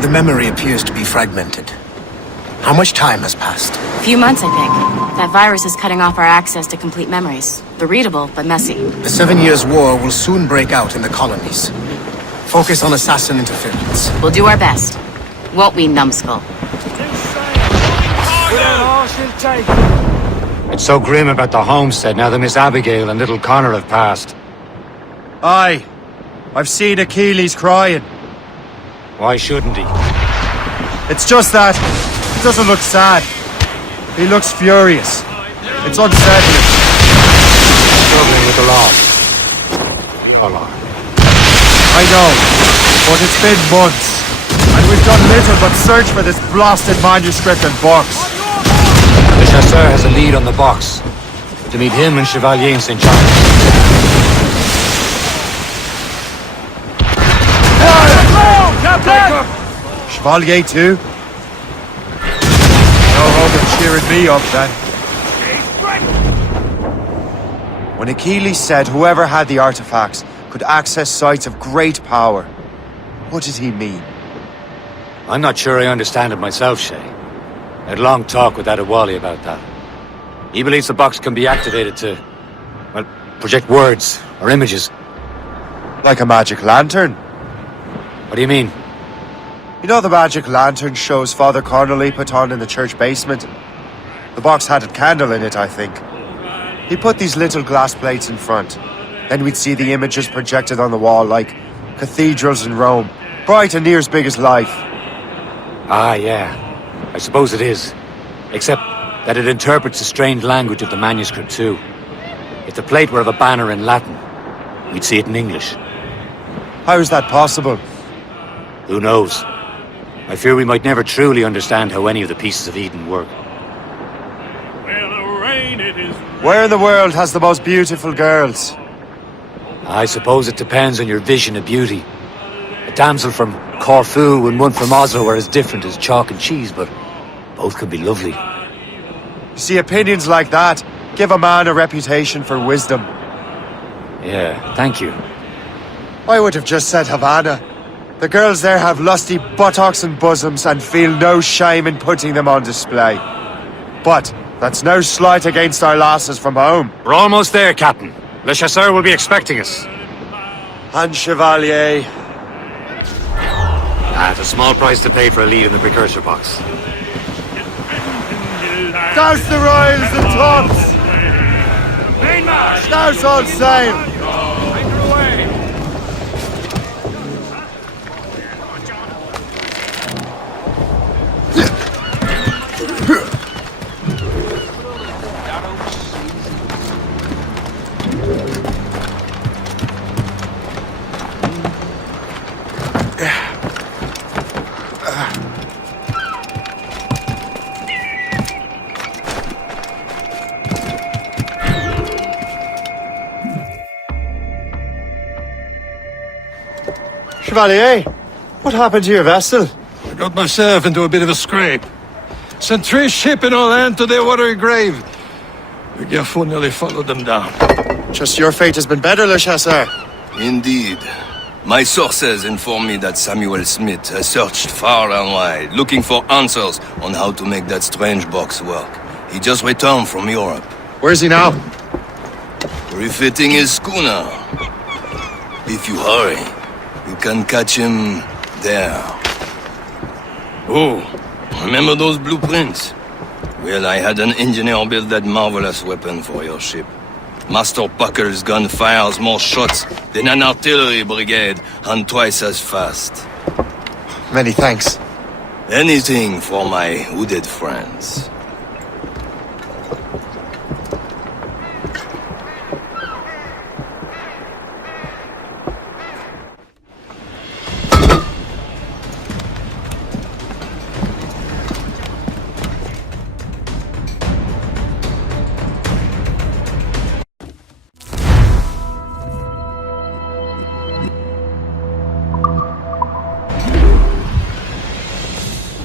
The memory appears to be fragmented. How much time has passed? A few months, I think. That virus is cutting off our access to complete memories. They're readable, but messy. The 7 Years' War will soon break out in the colonies. Focus on assassin interference. We'll do our best. Won't we, numbskull? It's so grim about the homestead now that Miss Abigail and little Connor have passed. Aye. I've seen Achilles crying. Why shouldn't he? It's just that he doesn't look sad. He looks furious. It's unsettling. Struggling with the loss. Hold on. I know, but it's been months. And we've done little but search for this blasted manuscript and box. The chasseur has a lead on the box. But to meet him and Chevalier in St. John. Chevalier too? No hope of cheering me up then. When Achilles said whoever had the artifacts could access sites of great power, what did he mean? I'm not sure I understand it myself, Shay. I had a long talk with Adewale about that. He believes the box can be activated to, well, project words or images. Like a magic lantern? What do you mean? You know the magic lantern shows Father Connolly put on in the church basement? The box had a candle in it, I think. He put these little glass plates in front. Then we'd see the images projected on the wall like cathedrals in Rome. Bright and near as big as life. Ah, yeah. I suppose it is. Except that it interprets the strained language of the manuscript too. If the plate were of a banner in Latin, we'd see it in English. How is that possible? Who knows? I fear we might never truly understand how any of the pieces of Eden work. Where in the world has the most beautiful girls? I suppose it depends on your vision of beauty. A damsel from Corfu and one from Oslo are as different as chalk and cheese, but both could be lovely. You see, opinions like that give a man a reputation for wisdom. Yeah, thank you. I would have just said Havana. The girls there have lusty buttocks and bosoms and feel no shame in putting them on display. But that's no slight against our lasses from home. We're almost there, Captain. Le Chasseur will be expecting us. And Chevalier. At a small price to pay for a lead in the precursor box. Douse the royals and tops! Douse all sail! Chevalier, what happened to your vessel? I got myself into a bit of a scrape. Sent 3 ship in all hand to their watery grave. The Gerfaut nearly followed them down. Just your fate has been better, Le Chasseur. Indeed. My sources inform me that Samuel Smith has searched far and wide, looking for answers on how to make that strange box work. He just returned from Europe. Where's he now? Refitting his schooner. If you hurry, you can catch him there. Oh, remember those blueprints? Well, I had an engineer build that marvelous weapon for your ship. Master Puckle's gun fires more shots than an artillery brigade, and twice as fast. Many thanks. Anything for my hooded friends.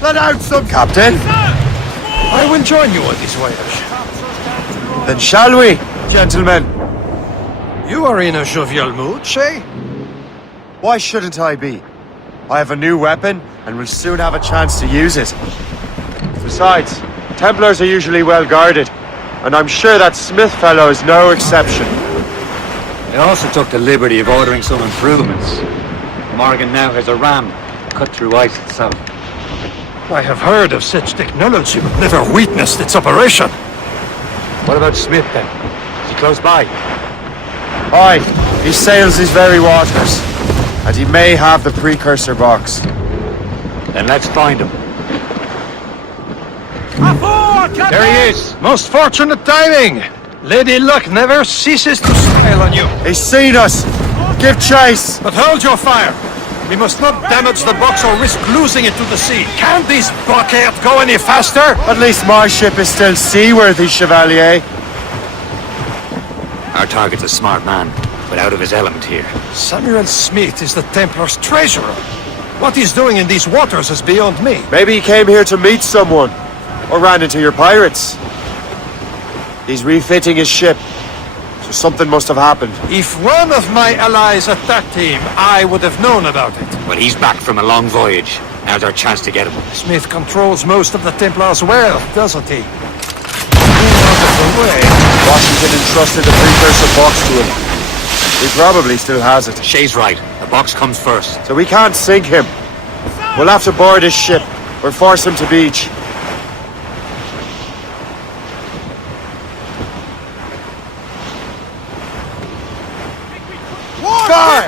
Let out some, Captain! I will join you on this voyage. Then shall we, gentlemen? You are in a jovial mood, Shay? Why shouldn't I be? I have a new weapon, and will soon have a chance to use it. Besides, Templars are usually well guarded, and I'm sure that Smith fellow is no exception. I also took the liberty of ordering some improvements. Morgan now has a ram cut through ice itself. I have heard of such technology, but never witnessed its operation. What about Smith then? Is he close by? Aye, he sails these very waters, and he may have the precursor box. Then let's find him. There he is! Most fortunate timing! Lady Luck never ceases to smile on you. He's seen us! Give chase! But hold your fire! We must not damage the box or risk losing it to the sea. Can't this blockade go any faster? At least my ship is still seaworthy, Chevalier. Our target's a smart man, but out of his element here. Samuel Smith is the Templar's treasurer. What he's doing in these waters is beyond me. Maybe he came here to meet someone, or ran into your pirates. He's refitting his ship, so something must have happened. If one of my allies attacked him, I would have known about it. But he's back from a long voyage. Now's our chance to get him. Smith controls most of the Templars' wealth, doesn't he? Out of the way. Washington entrusted the precursor box to him. He probably still has it. Shay's right. The box comes first. So we can't sink him. We'll have to board his ship, or force him to beach. Fire!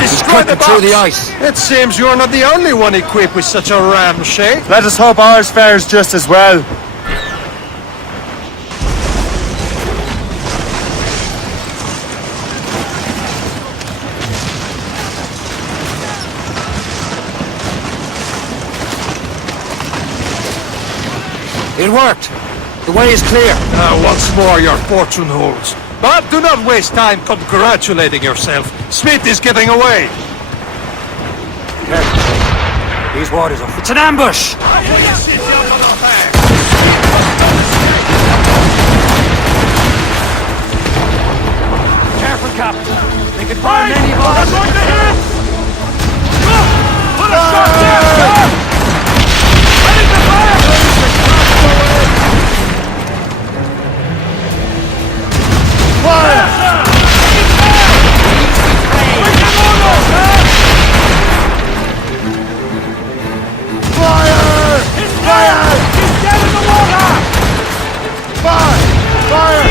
He's cutting through the ice. It seems you're not the only one equipped with such a ram, Shay. Let us hope ours fares just as well. It worked. The way is clear. Once more your fortune holds. But do not waste time congratulating yourself. Smith is getting away. Careful, Shay. These waters are... It's an ambush! Careful, Captain. They could find any of us. Put a shot there! Ready to fire! Fire! Fire! Fire! He's dead in the water! Fire! Fire!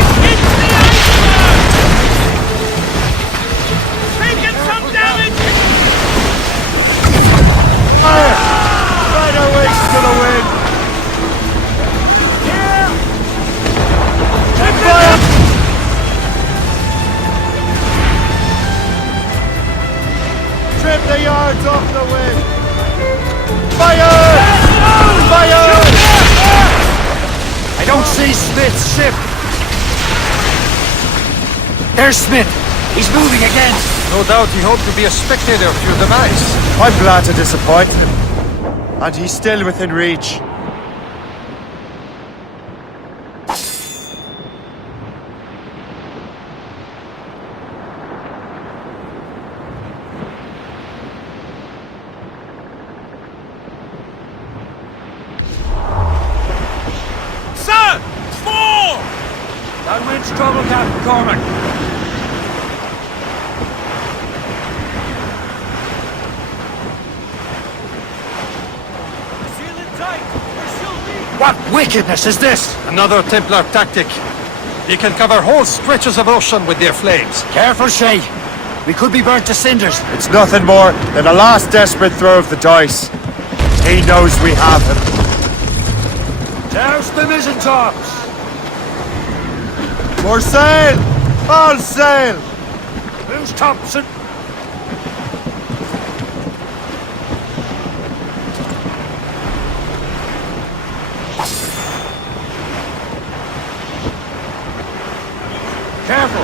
Taking some damage! Fire! Right our wings to the wind! Fire! Trim the yards off the wind! Fire! Fire! I don't see Smith's ship. There's Smith. He's moving again. No doubt he hoped to be a spectator of your demise. I'm glad to disappoint him. And he's still within reach. Son! Fall! Downwind's trouble, Captain Cormac. What wickedness is this? Another Templar tactic. They can cover whole stretches of ocean with their flames. Careful, Shay. We could be burnt to cinders. It's nothing more than a last desperate throw of the dice. He knows we have him. There's the mizzen tops. For sail! All sail! Who's Thompson? Careful!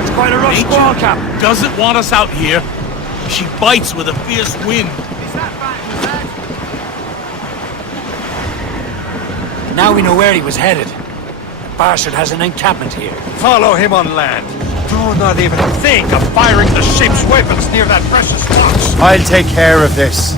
It's quite a rough squall, Captain. Doesn't want us out here. She bites with a fierce wind. Now we know where he was headed. The bastard has an encampment here. Follow him on land. Do not even think of firing the ship's weapons near that precious box. I'll take care of this.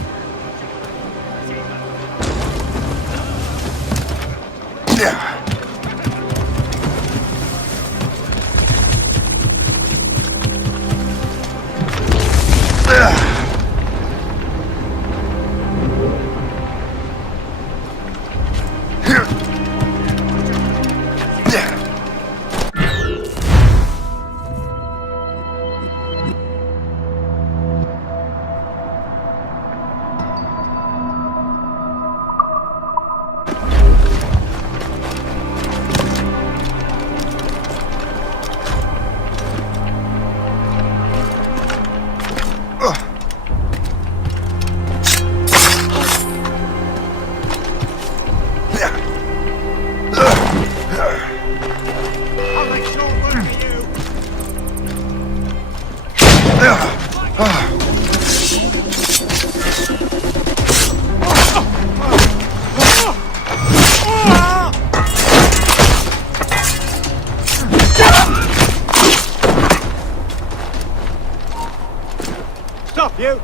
Stop, you!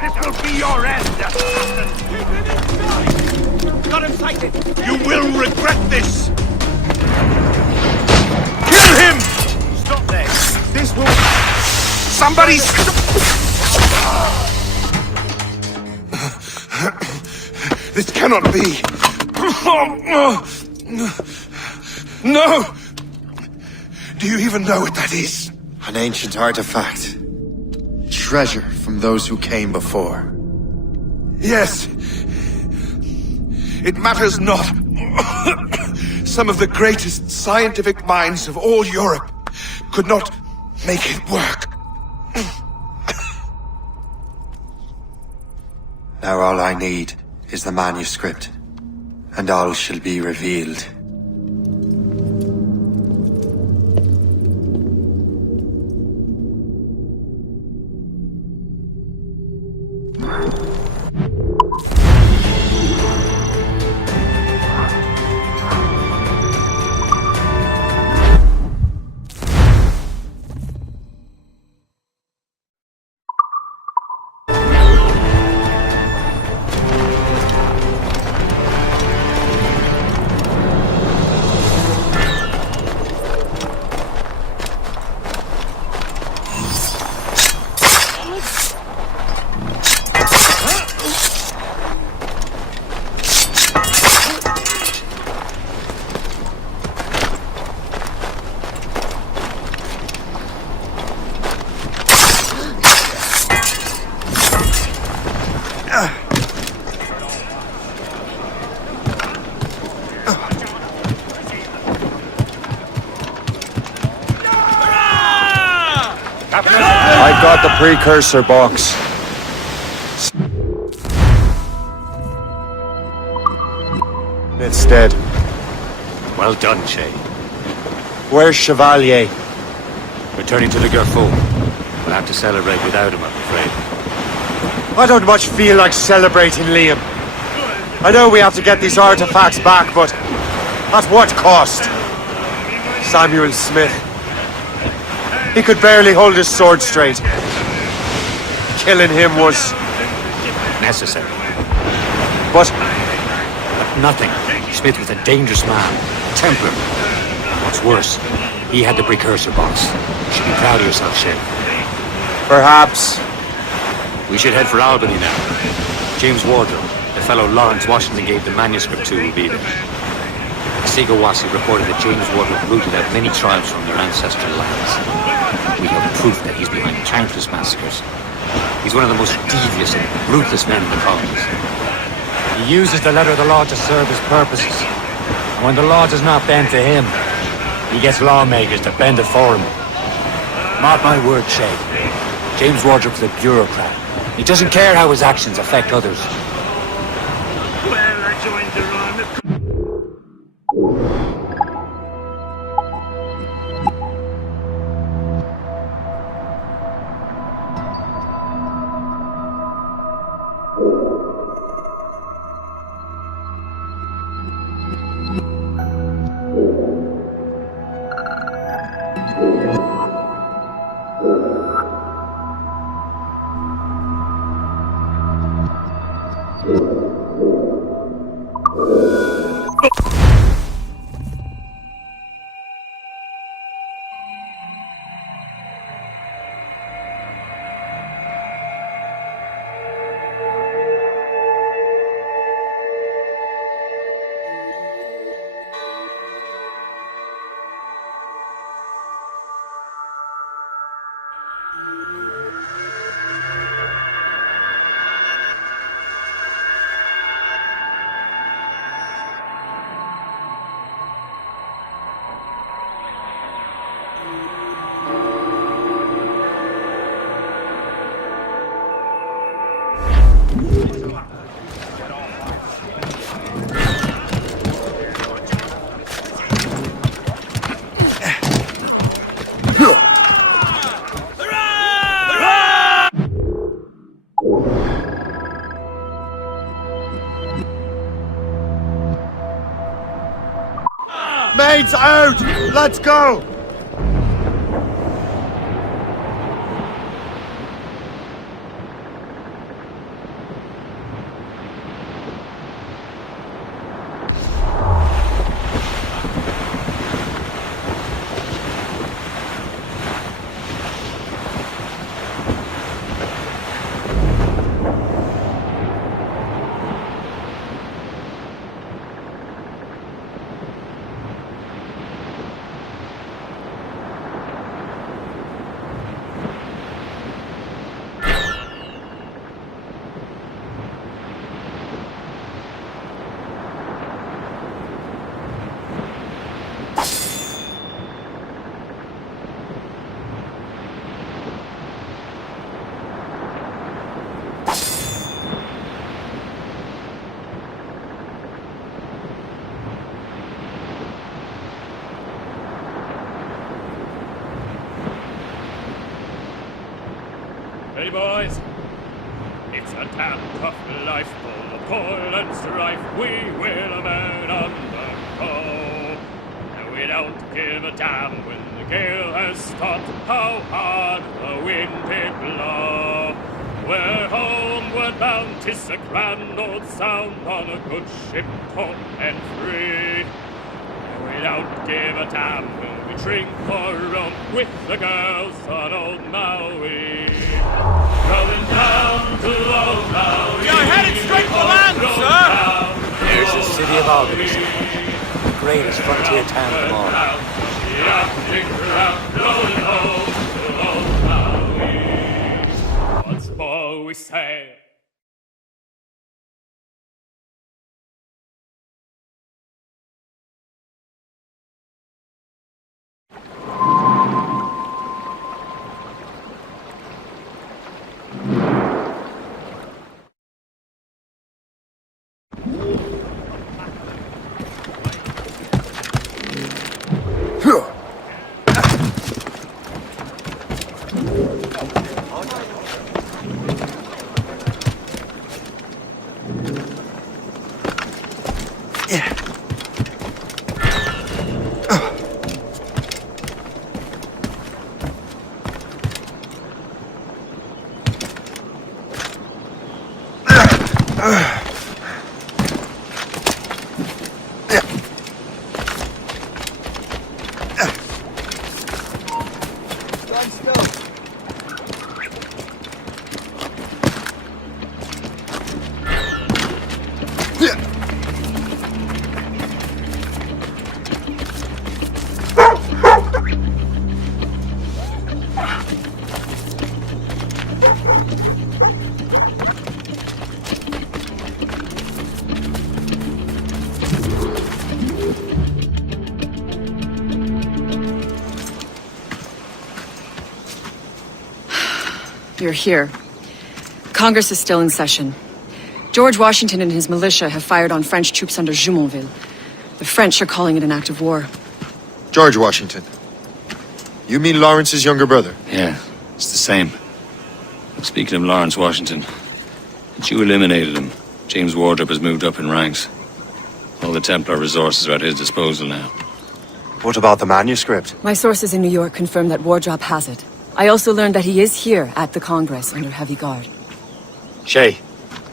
This will be your end! Keep him inside! Got him sighted! You will regret this! Kill him! Stop there! This will... Somebody... This cannot be. No! Do you even know what that is? An ancient artifact. Treasure from those who came before. Yes. It matters not. Some of the greatest scientific minds of all Europe could not make it work. Now all I need is the manuscript, and all shall be revealed. I've got the precursor box. It's dead. Well done, Shay. Where's Chevalier? Returning to the Gerfo. We'll have to celebrate without him, I'm afraid. I don't much feel like celebrating, Liam. I know we have to get these artifacts back, but at what cost? Samuel Smith. He could barely hold his sword straight. Killing him was... necessary. But Nothing. Smith was a dangerous man. A Templar. What's worse, he had the precursor box. You should be proud of yourself, Shay. perhaps... We should head for Albany now. James Wardrow, the fellow Lawrence Washington gave the manuscript to, will be there. Sigawasi reported that James Wardrow rooted out many tribes from their ancestral lands. We have proof that he's behind countless massacres. He's one of the most devious and ruthless men in the colonies. He uses the letter of the law to serve his purposes. And when the law does not bend to him, he gets lawmakers to bend it for him. Mark my word, Shay. James Wardrop's a bureaucrat. He doesn't care how his actions affect others. Well, I joined the run. Maid's out! Let's go! Hey boys, it's a damn tough life full of toil and strife. We will emerge undergo, and we don't give a damn when the gale has stopped. How hard the wind did blow. We're homeward bound, 'tis a grand old sound on a good ship, taut and free. And we don't give a damn when we drink for rum with the girls on old Maui. Rolling down to old Maui. You're headed straight for land, sir! Here's the city of Albany, the greatest frontier town of them all. Once more we sail. You're here. Congress is still in session. George Washington and his militia have fired on French troops under Jumonville. The French are calling it an act of war. George Washington. You mean Lawrence's younger brother? Yeah, it's the same. Speaking of Lawrence Washington, since you eliminated him, James Wardrop has moved up in ranks. All the Templar resources are at his disposal now. What about the manuscript? My sources in New York confirm that Wardrop has it. I also learned that he is here at the Congress under heavy guard. Shay,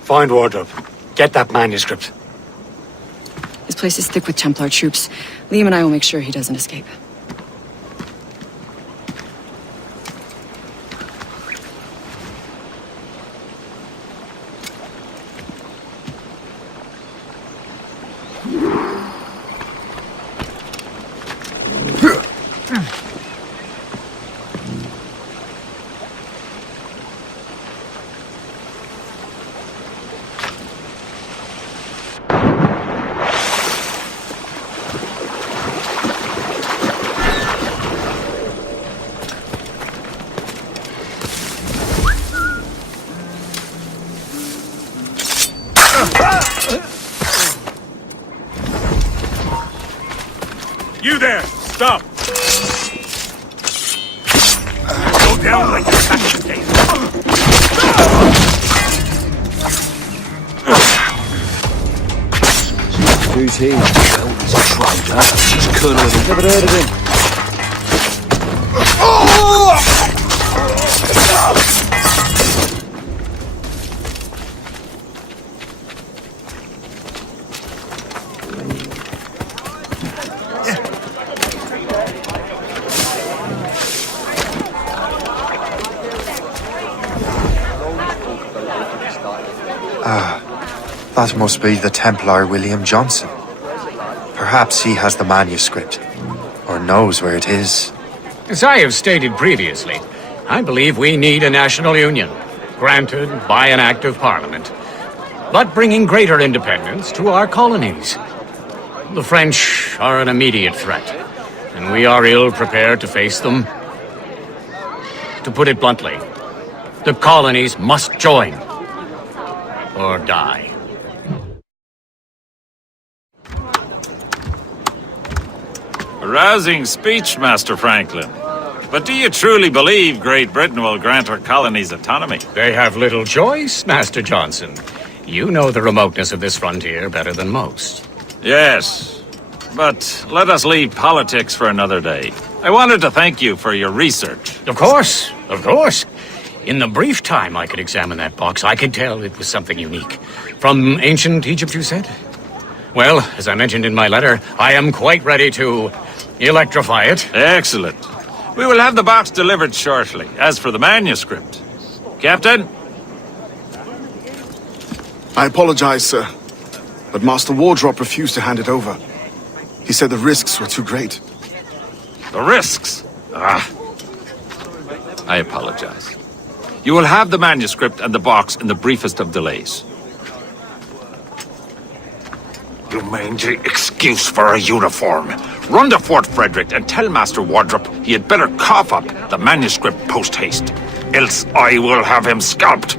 find Wardrop. Get that manuscript. His place is thick with Templar troops. Liam and I will make sure he doesn't escape. You there! Stop! Go down like a sack of potatoes. Who's he? tried that. Just cut a little. Never heard of him. That must be the Templar William Johnson. Perhaps he has the manuscript, or knows where it is. As I have stated previously, I believe we need a national union, granted by an act of parliament, but bringing greater independence to our colonies. The French are an immediate threat, and we are ill prepared to face them. To put it bluntly, the colonies must join, or die. A rousing speech, Master Franklin. But do you truly believe Great Britain will grant our colonies autonomy? They have little choice, Master Johnson. You know the remoteness of this frontier better than most. Yes, but let us leave politics for another day. I wanted to thank you for your research. Of course, of course. In the brief time I could examine that box, I could tell it was something unique. From ancient Egypt, you said? Well, as I mentioned in my letter, I am quite ready to electrify it. Excellent. We will have the box delivered shortly. As for the manuscript... Captain? I apologize, sir, but Master Wardrop refused to hand it over. He said the risks were too great. The risks? I apologize. You will have the manuscript and the box in the briefest of delays. You mangy excuse for a uniform. Run to Fort Frederick and tell Master Wardrop he had better cough up the manuscript post-haste. Else I will have him scalped.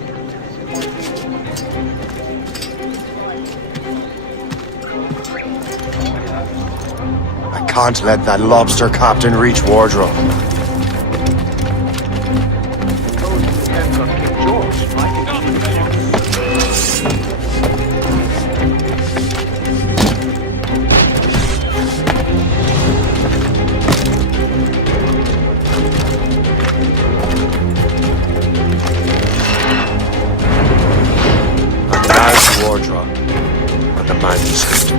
I can't let that lobster captain reach Wardrobe. Wardrobe and the manuscript.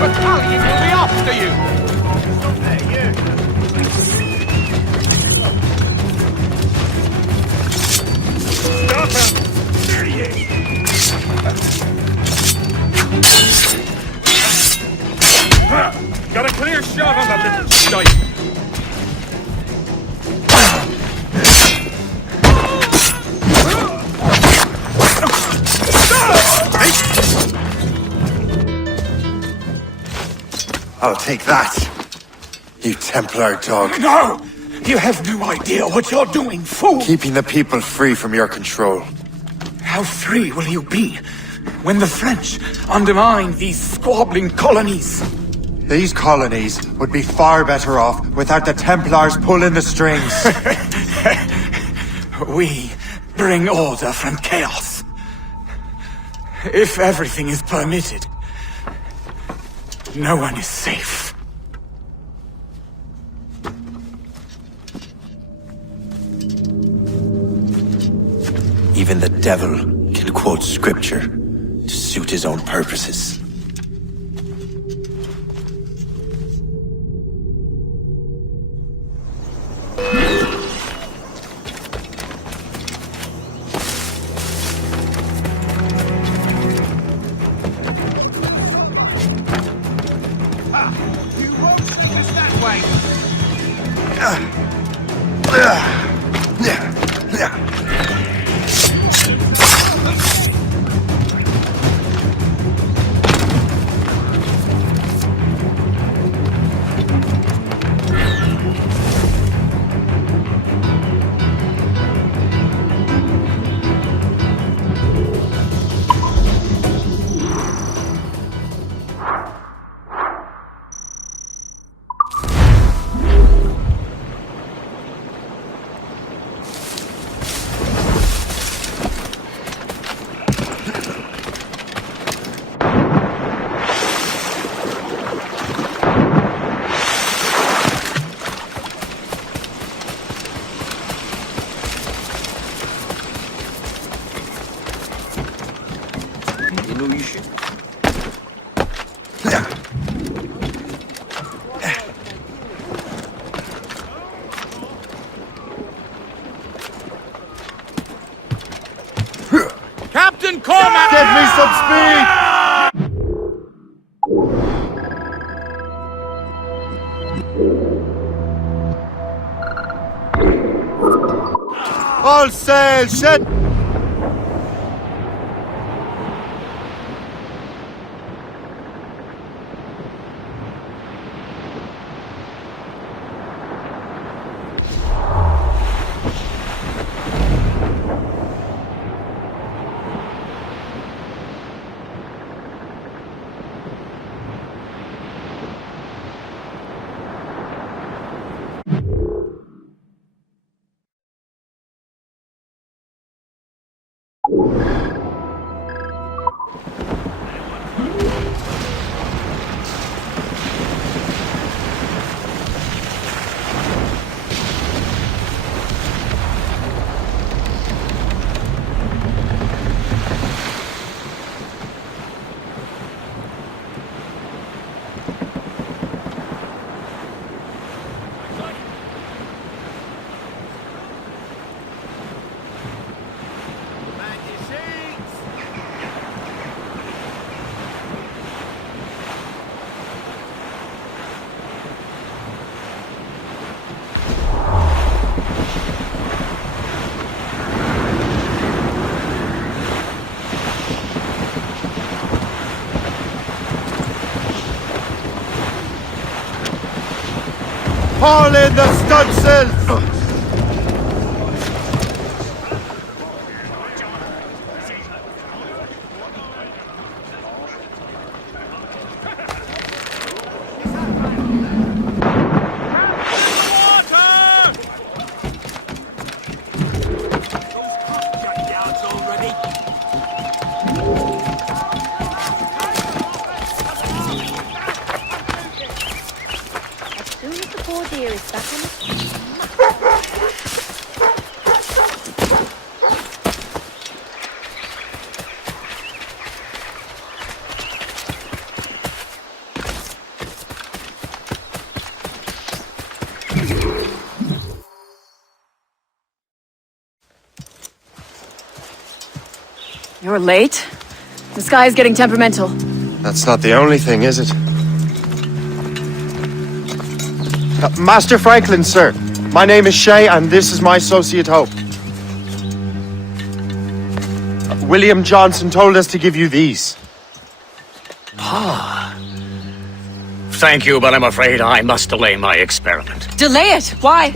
battalion will be after you! Stop there, you! Stop him! There he is! Got a clear shot on that little shite! I'll take that, you Templar dog. No! You have no idea what you're doing, fool! Keeping the people free from your control. How free will you be when the French undermine these squabbling colonies? These colonies would be far better off without the Templars pulling the strings. We bring order from chaos. If everything is permitted, no one is safe. Even the devil can quote scripture to suit his own purposes. Captain Cormac! Give me some speed! All sail, set! Haul in the stunsails! You're late. The sky is getting temperamental. That's not the only thing, is it? Master Franklin, sir. My name is Shay, and this is my associate Hope. William Johnson told us to give you these. thank you, but I'm afraid I must delay my experiment. Delay it! Why?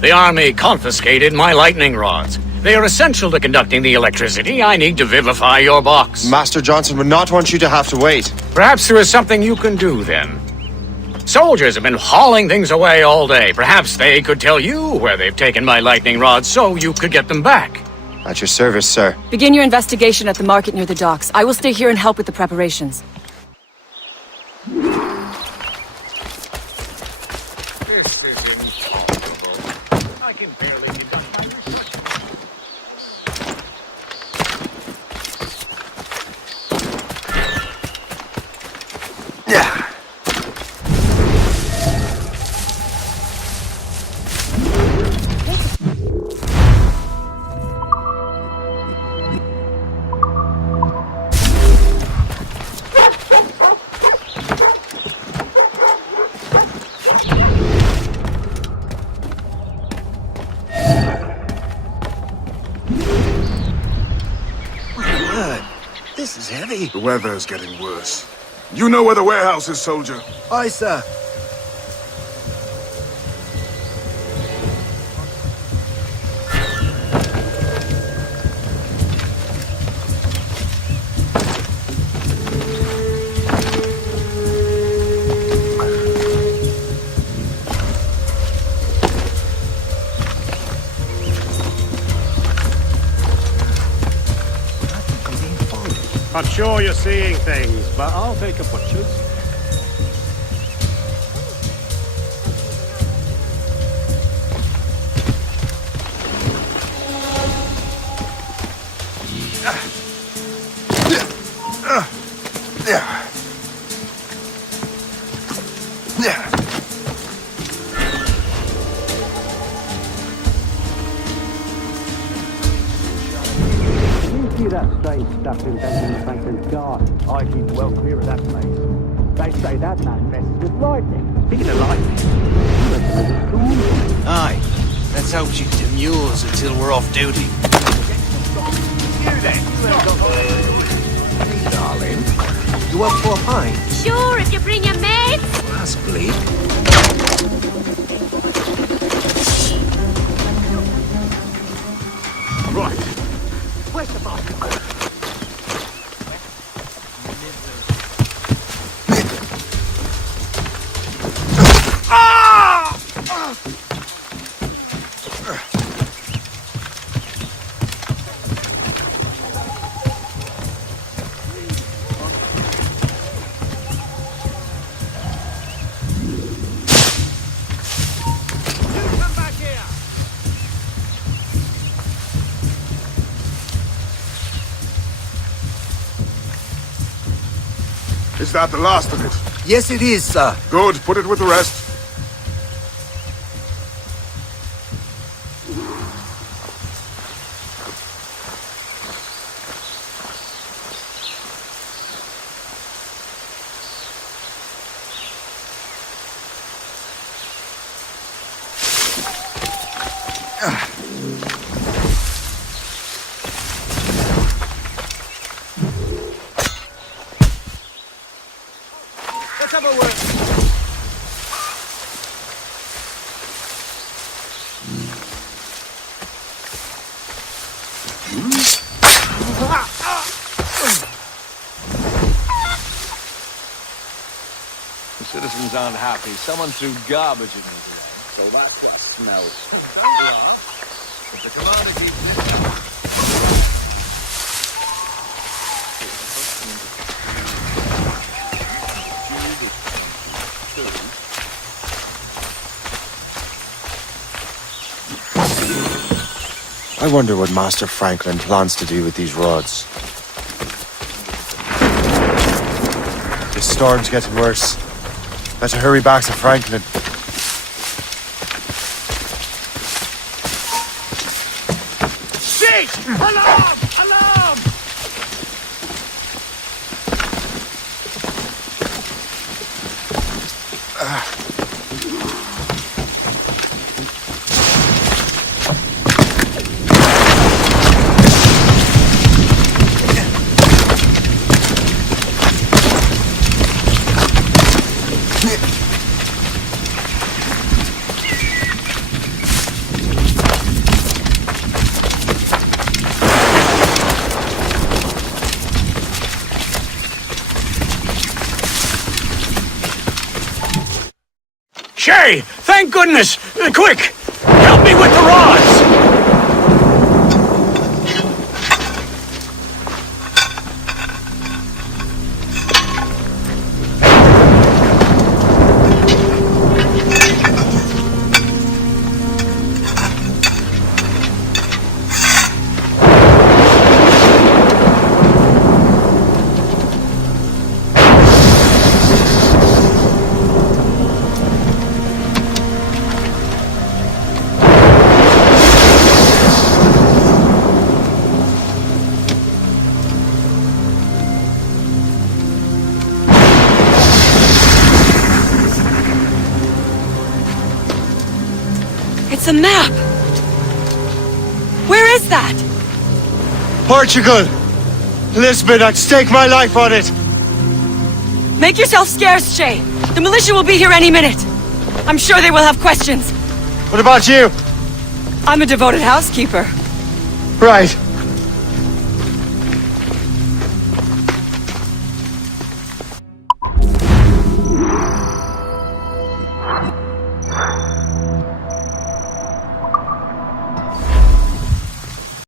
The army confiscated my lightning rods. They are essential to conducting the electricity I need to vivify your box. Master Johnson would not want you to have to wait. Perhaps there is something you can do, then. Soldiers have been hauling things away all day. Perhaps they could tell you where they've taken my lightning rods so you could get them back. At your service, sir. Begin your investigation at the market near the docks. I will stay here and help with the preparations. This is intolerable. I can barely be done. Yeah. This is heavy. The weather is getting worse. You know where the warehouse is, soldier. Aye, sir. I'm sure you're seeing things, but I'll take a butcher's. See that strange stuff in Benjamin Franklin's garden? I keep well clear of that place. They say that man messes with lightning. Speaking of lightning, you went to the school. Aye. Let's hope she demurs until we're off duty. You then. Hey, darling. You up for a pint? Sure, if you bring your mates. That's bleak. Right. Where's the market? Is that the last of it? Yes, it is, sir. Good, put it with the rest. Let's have a word. The citizens aren't happy. Someone threw garbage in his way, so that got smelled. If the commander keeps... I wonder what Master Franklin plans to do with these rods. The storm's getting worse. Better hurry back to Franklin. Shit! Alarm! Alarm! Shay! Thank goodness! Quick! Help me with the rods! It's a map! Where is that? Portugal! Lisbon, I'd stake my life on it! Make yourself scarce, Shay. The militia will be here any minute. I'm sure they will have questions. What about you? I'm a devoted housekeeper. Right.